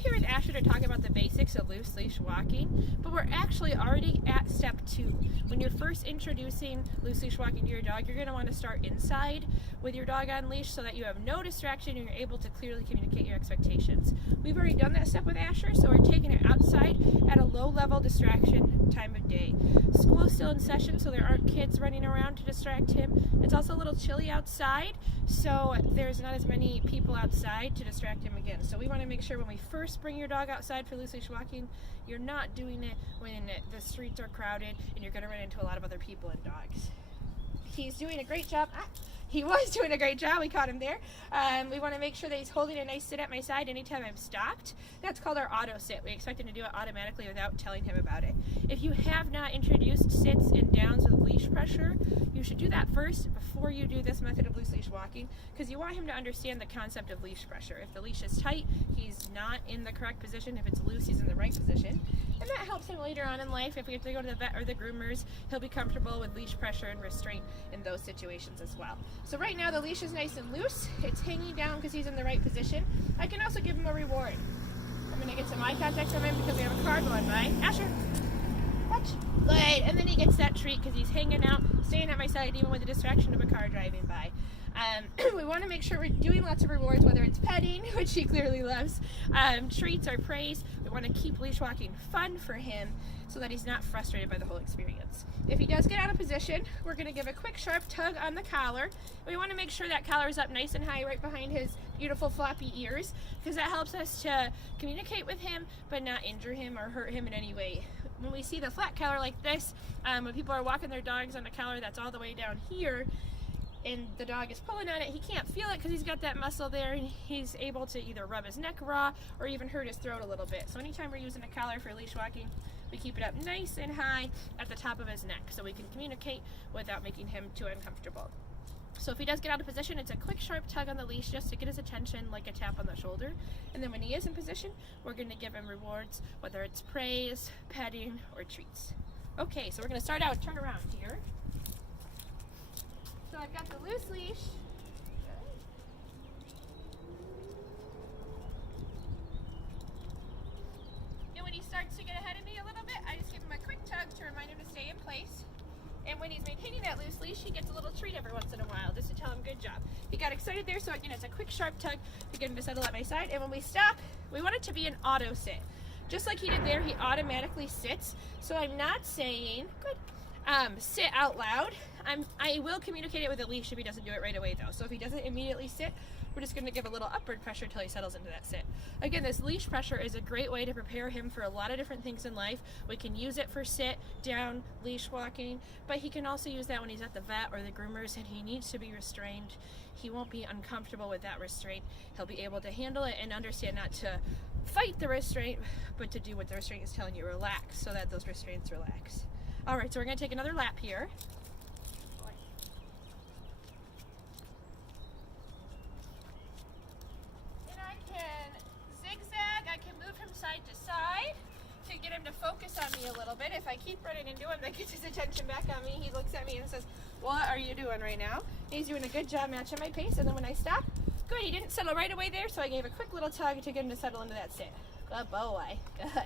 here with Asher to talk about the basics of loose leash walking, but we're actually already at step 2. When you're first introducing loose leash walking to your dog, you're going to want to start inside with your dog on leash so that you have no distraction and you're able to clearly communicate your expectations. We've already done that step with Asher, so we're taking it outside at a low level distraction time of day. School is still in session, so there aren't kids running around to distract him. It's also a little chilly outside, so there's not as many people outside to distract him again. So we want to make sure when we first bring your dog outside for loose leash walking, you're not doing it when the streets are crowded and you're going to run into a lot of other people and dogs. He's doing a great job. He was doing a great job. We caught him there. We want to make sure that he's holding a nice sit at my side anytime I'm stopped. That's called our auto sit. We expect him to do it automatically without telling him about it. If you have not introduced sits and downs with leash pressure, you should do that first before you do this method of loose leash walking, because you want him to understand the concept of leash pressure. If the leash is tight, he's not in the correct position. If it's loose, he's in the right position. And that helps him later on in life. If we have to go to the vet or the groomers, he'll be comfortable with leash pressure and restraint in those situations as well. So right now the leash is nice and loose. It's hanging down because he's in the right position. I can also give him a reward. I'm going to get some eye contact from him because we have a car going by. Asher, watch. Good. And then he gets that treat because he's hanging out, staying at my side even with the distraction of a car driving by. We want to make sure we're doing lots of rewards, whether it's petting, which he clearly loves, treats or praise. We want to keep leash walking fun for him so that he's not frustrated by the whole experience. If he does get out of position, we're going to give a quick sharp tug on the collar. We want to make sure that collar is up nice and high right behind his beautiful floppy ears, because that helps us to communicate with him but not injure him or hurt him in any way. When we see the flat collar like this, when people are walking their dogs on a collar that's all the way down here, and the dog is pulling on it, he can't feel it because he's got that muscle there, and he's able to either rub his neck raw or even hurt his throat a little bit. So anytime we're using a collar for leash walking, we keep it up nice and high at the top of his neck so we can communicate without making him too uncomfortable. So if he does get out of position, it's a quick sharp tug on the leash just to get his attention, like a tap on the shoulder. And then when he is in position, we're going to give him rewards, whether it's praise, petting, or treats. Okay, so we're going to start out, turn around here. So I've got the loose leash. And when he starts to get ahead of me a little bit, I just give him a quick tug to remind him to stay in place. And when he's maintaining that loose leash, he gets a little treat every once in a while just to tell him good job. He got excited there, so again, it's a quick sharp tug to get him to settle at my side. And when we stop, we want it to be an auto sit. Just like he did there, he automatically sits. So I'm not saying, good, sit out loud. I will communicate it with a leash if he doesn't do it right away though. So if he doesn't immediately sit, we're just going to give a little upward pressure until he settles into that sit. Again, this leash pressure is a great way to prepare him for a lot of different things in life. We can use it for sit, down, leash walking, but he can also use that when he's at the vet or the groomers and he needs to be restrained. He won't be uncomfortable with that restraint. He'll be able to handle it and understand not to fight the restraint, but to do what the restraint is telling you, relax, so that those restraints relax. All right, so we're going to take another lap here. And I can zigzag, I can move him side to side to get him to focus on me a little bit. If I keep running into him, that gets his attention back on me. He looks at me and says, "What are you doing right now?" He's doing a good job matching my pace, and then when I stop, good, he didn't settle right away there, so I gave a quick little tug to get him to settle into that sit. Good boy, good.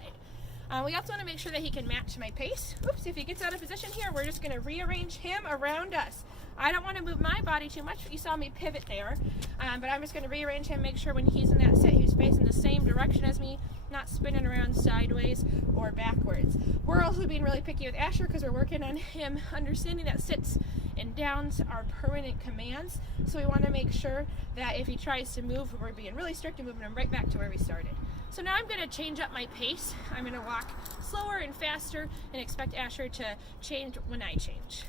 We also want to make sure that he can match my pace. Oops, if he gets out of position here, we're just going to rearrange him around us. I don't want to move my body too much. You saw me pivot there, but I'm just going to rearrange him, make sure when he's in that sit, he's facing the same direction as me, not spinning around sideways or backwards. We're also being really picky with Asher because we're working on him understanding that sits and downs are permanent commands. So we want to make sure that if he tries to move, we're being really strict and moving him right back to where we started. So now I'm going to change up my pace. I'm going to walk slower and faster and expect Asher to change when I change.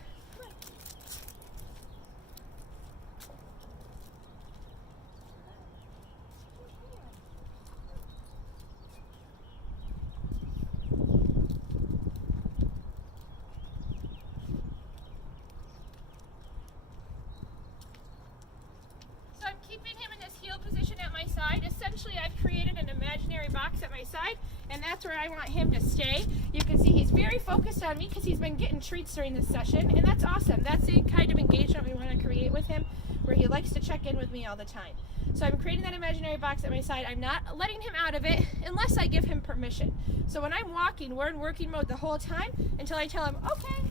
Keeping him in this heel position at my side. Essentially, I've created an imaginary box at my side, and that's where I want him to stay. You can see he's very focused on me because he's been getting treats during this session, and that's awesome. That's the kind of engagement we want to create with him, where he likes to check in with me all the time. So I'm creating that imaginary box at my side. I'm not letting him out of it unless I give him permission. So when I'm walking, we're in working mode the whole time until I tell him, okay.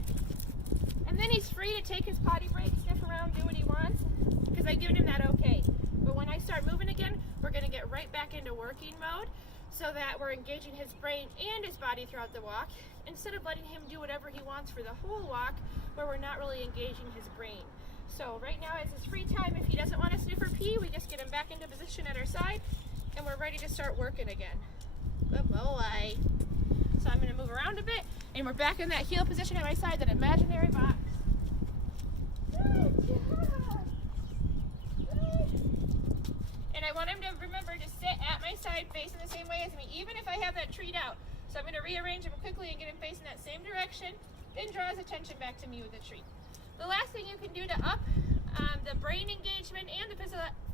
And then he's free to take his potty break, sniff around, do what he wants, because I've given him that okay. But when I start moving again, we're going to get right back into working mode so that we're engaging his brain and his body throughout the walk, instead of letting him do whatever he wants for the whole walk where we're not really engaging his brain. So right now is his free time. If he doesn't want to sniff or pee, we just get him back into position at our side and we're ready to start working again. Good boy. So I'm going to move around a bit and we're back in that heel position at my side, that imaginary box. Good job. Good. And I want him to remember to sit at my side facing the same way as me, even if I have that treat out. So I'm going to rearrange him quickly and get him facing that same direction, then draw his attention back to me with the treat. The last thing you can do to up the brain engagement and the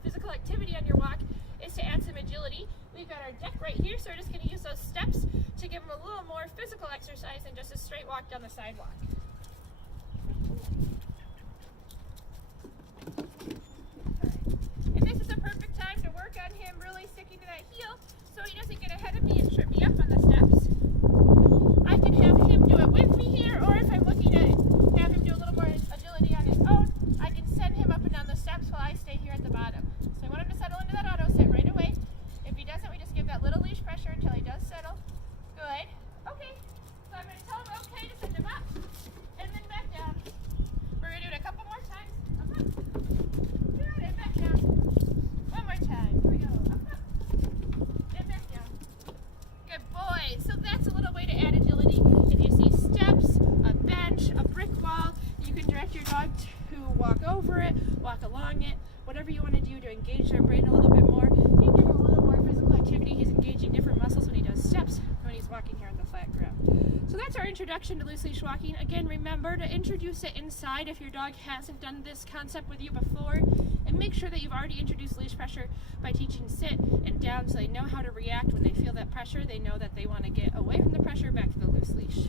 physical activity on your walk is to add some agility. We've got our deck right here, so we're just going to use those steps to give him a little more physical exercise than just a straight walk down the sidewalk. And this is a perfect time to work on him really sticking to that heel so he doesn't get ahead of me and trip me up on the steps. I can have him do it with me here, or if I'm looking at have him do a little more agility on his own, I can send him up and down the steps while I stay here at the bottom. So I want him to settle into that auto sit right away. If he doesn't, we just give that little leash pressure until he does settle. Good. Okay. So I'm going to tell him okay to send him up and then back down. We're going to do it a couple more times. Up, up. Good. And back down. One more time. Here we go. Up, up. And back down. Good boy. So that's a little way to add agility. If you see steps, a bench, a brick wall, you can direct your dog to walk over it, walk along it, whatever you want to do to engage their brain a little bit more. You can give them a little more physical activity. He's engaging different muscles when he does steps, when he's walking here on the flat ground. So that's our introduction to loose leash walking. Again, remember to introduce it inside if your dog hasn't done this concept with you before, and make sure that you've already introduced leash pressure by teaching sit and down so they know how to react when they feel that pressure. They know that they want to get away from the pressure back to the loose leash.